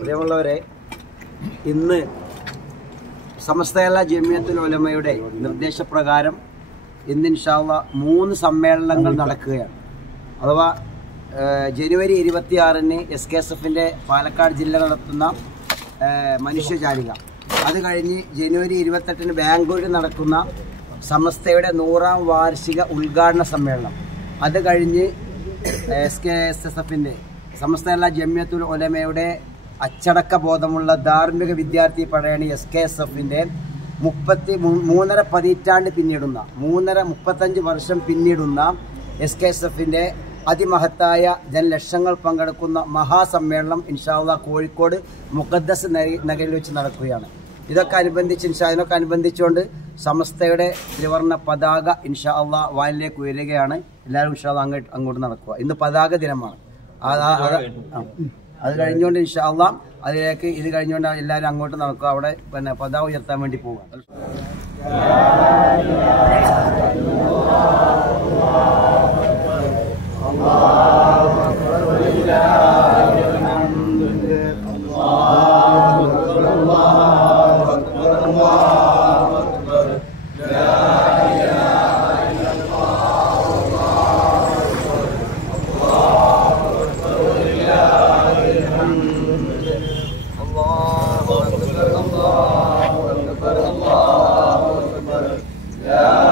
പ്രിയമുള്ളവരെ, ഇന്ന് സമസ്ത ജമിയത്തുൽ ഉലമയുടെ നിർദ്ദേശപ്രകാരം ഇന്ന് ഇൻഷാ അല്ലാഹ് 3 സമ്മേളനങ്ങൾ നടക്കുകയാണ്. അഥവാ ജനുവരി 26-ന് SKSF-ന്റെ പാലക്കാട് ജില്ല നടത്തുന്ന മനുഷ്യജാലിക, അത് കഴിഞ്ഞ് ജനുവരി 28-ന് ബാംഗ്ലൂരിൽ നടക്കുന്ന സമസ്തയുടെ 100ാം വാർഷിക ഉദ്ഘാടന സമ്മേളനം, അത് കഴിഞ്ഞ് SKSF-ന്റെ സമസ്ത ജമിയത്തുൽ ഉലമയുടെ അച്ചടക്ക ബോധമുള്ള ധാർമ്മിക വിദ്യാർത്ഥി പടയണി SKSF-ന്റെ 3.5 പതിറ്റാണ്ട് പിന്നിടുന്ന 35 വർഷം പിന്നിടുന്ന SKSF-ന്റെ അതിമഹത്തായ ജനലക്ഷങ്ങൾ പങ്കെടുക്കുന്ന മഹാസമ്മേളനം ഇൻഷാ അല്ലാഹ് കോഴിക്കോട് മുഖദ്ദസ് നഗരിൽ വെച്ച് നടക്കുകയാണ്. ഇതിനോടനുബന്ധിച്ചുകൊണ്ട് സമസ്തയുടെ ത്രിവർണ്ണ പതാക ഇൻഷാ അല്ലാഹ് വാനിലേക്ക് ഉയരുകയാണ്. എല്ലാവരും ഇൻഷാ അല്ലാഹ് അങ്ങോട്ട് നടക്കുക. ഇന്ന് പതാക ദിനമാണ്. അത് കഴിഞ്ഞുകൊണ്ട് ഇൻഷാ അല്ലാഹ് അതിലേക്ക് ഇത് കഴിഞ്ഞുകൊണ്ട് എല്ലാവരും അങ്ങോട്ട് നടക്കുക. അവിടെ പതാക ഉയർത്താൻ വേണ്ടി പോവുക. Yeah.